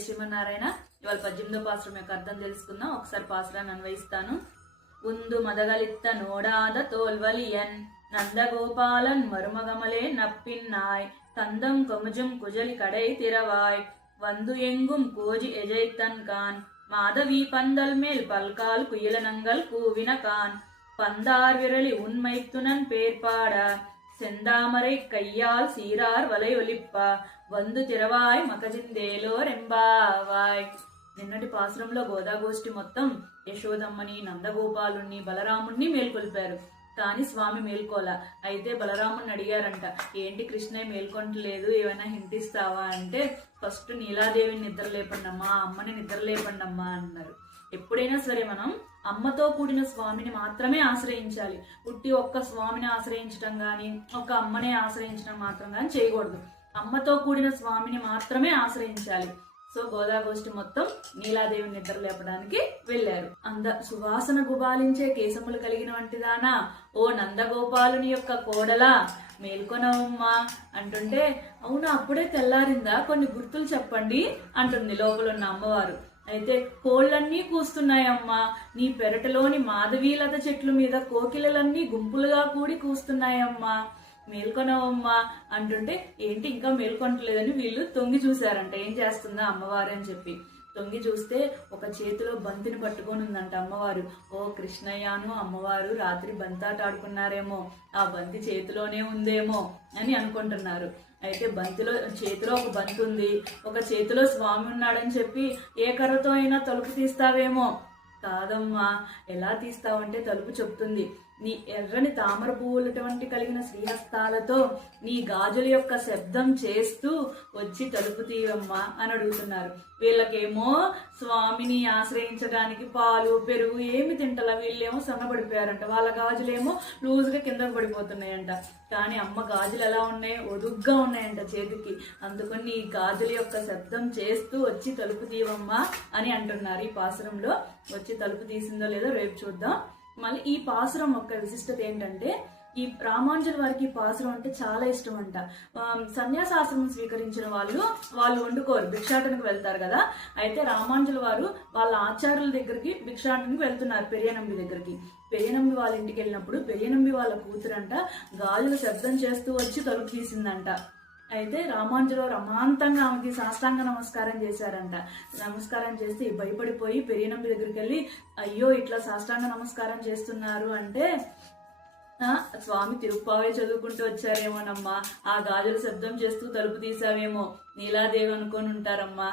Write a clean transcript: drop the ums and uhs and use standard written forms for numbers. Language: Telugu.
శ్రీమన్నారాయణ. ఇవాళ 18వ పాసురం యొక్క అర్థం తెలుసుకుందాం. ఒకసారి పాసురాన్ని అన్వయిస్తాను. உந்து மதகளித்த நோடாத தோல்வலியன் நந்தகோபாலன் மருமகமலே நப்பின்னாய் தந்தம் கொமுஜும் குஜலி கடை திறவாய் வந்து எங்கும் கோஜி எஜைத்தன்கான் மாதவி பந்தல் மேல் பல்கால் குயிலனங்கள் கூவினகான் பந்தார் விரலி உண்மைத்துனன் பேர்பாட செந்தாமரை கையால் சீரார் வலை ఒలిప్ప వందు తిరవాయ్ మకజిందేలో రెంబావాయ్. నిన్నటి పాసురంలో గోదాగోష్ఠి మొత్తం యశోదమ్మని, నందగోపాలుణ్ణి, బలరాముణ్ణి మేల్కొల్పారు. కానీ స్వామి మేల్కోలా. అయితే బలరాముని అడిగారంట, ఏంటి కృష్ణయ్య మేల్కొంటలేదు, ఏమైనా హింట్ ఇస్తావా అంటే, ఫస్ట్ నీలాదేవిని నిద్రలేపండమ్మా, అమ్మని నిద్రలేపండమ్మా అన్నారు. ఎప్పుడైనా సరే మనం అమ్మతో కూడిన స్వామిని మాత్రమే ఆశ్రయించాలి. పుట్టి ఒక్క స్వామిని ఆశ్రయించడం గాని, ఒక అమ్మనే ఆశ్రయించడం మాత్రం గాని చేయకూడదు. అమ్మతో కూడిన స్వామిని మాత్రమే ఆశ్రయించాలి. సో గోదాగోష్ఠి మొత్తం నీలాదేవిని నిద్ర లేపడానికి వెళ్లారు. సువాసన గుబాలించే కేశములు కలిగిన వంటిదానా, ఓ నందగోపాలుని యొక్క కోడలా మేల్కొనవమ్మా అంటుంటే, అవునా అప్పుడే తెల్లారిందా, కొన్ని గుర్తులు చెప్పండి అంటుంది లోపల ఉన్న అమ్మవారు. అయితే కోళ్లన్నీ కూస్తున్నాయమ్మా, నీ పెరటలోని మాధవీలత చెట్ల మీద కోకిలలన్నీ గుంపులుగా కూడి కూస్తున్నాయమ్మా, మేల్కొనవమ్మా అంటుంటే, ఏంటి ఇంకా మేల్కొనట్లేదని వీళ్ళు తొంగి చూశారంట, ఏం చేస్తుందా అమ్మవారు అని చెప్పి. తొంగి చూస్తే ఒక చేతిలో బంతిని పట్టుకొని ఉందంట అమ్మవారు. ఓ కృష్ణయ్యను అమ్మవారు రాత్రి బంతాట ఆడుకున్నారేమో, ఆ బంతి చేతిలోనే ఉందేమో అని అనుకుంటున్నారు. అయితే చేతిలో ఒక బంతి ఉంది, ఒక చేతిలో స్వామి ఉన్నాడని చెప్పి ఏ కర్రతో అయినా తలుపు తీస్తావేమో. కాదమ్మా, ఎలా తీస్తావంటే తలుపు చెప్తుంది, నీ ఎర్రని తామర పువ్వులటువంటి కలిగిన శ్రీహస్తాలతో నీ గాజుల యొక్క శబ్దం చేస్తూ వచ్చి తలుపు తీయమ్మా అని అడుగుతున్నారు. వీళ్ళకేమో స్వామిని ఆశ్రయించడానికి పాలు పెరుగు ఏమి తింటలా, వీళ్ళేమో సన్నపడిపోయారంట, వాళ్ళ గాజులేమో లూజుగా కిందకు పడిపోతున్నాయంట. కానీ అమ్మ గాజులు ఎలా ఉన్నాయి, ఒదుగ్గా ఉన్నాయంట చేతికి. అందుకని నీ గాజుల యొక్క శబ్దం చేస్తూ వచ్చి తలుపు తీయవమ్మా అని అంటున్నారు. ఈ పాసురంలో వచ్చి తలుపు తీసిందో లేదో రేపు చూద్దాం. మళ్ళీ ఈ పాసురం యొక్క విశిష్టత ఏంటంటే, ఈ రామానుజుల వారికి ఈ పాసురం అంటే చాలా ఇష్టం అంట. సన్యాసాశ్రమం స్వీకరించిన వాళ్ళు వండుకోరు, భిక్షాటనకు వెళ్తారు కదా. అయితే రామానుజుల వారు వాళ్ళ ఆచార్యుల దగ్గరికి భిక్షాటనకు వెళ్తున్నారు, పెరియనంబి దగ్గరికి. పెరియనంబి వాళ్ళ ఇంటికి వెళ్ళినప్పుడు పెరియనంబి వాళ్ళ కూతురంట గాజులు శబ్దం చేస్తూ వచ్చి తలుపు తీసిందంట. అయితే రామానుజుల అమాంతంగా ఆమెకి సాష్టాంగ నమస్కారం చేశారంట. నమస్కారం చేస్తే భయపడిపోయి పెరియనంబి దగ్గరికి వెళ్ళి, అయ్యో ఇట్లా సాష్టాంగ నమస్కారం చేస్తున్నారు అంటే, స్వామి తిరుప్పావే చదువుకుంటూ వచ్చారేమోనమ్మా, ఆ గాజులు శబ్దం చేస్తూ తలుపు తీసావేమో, నీలాదేవి అనుకొని ఉంటారమ్మా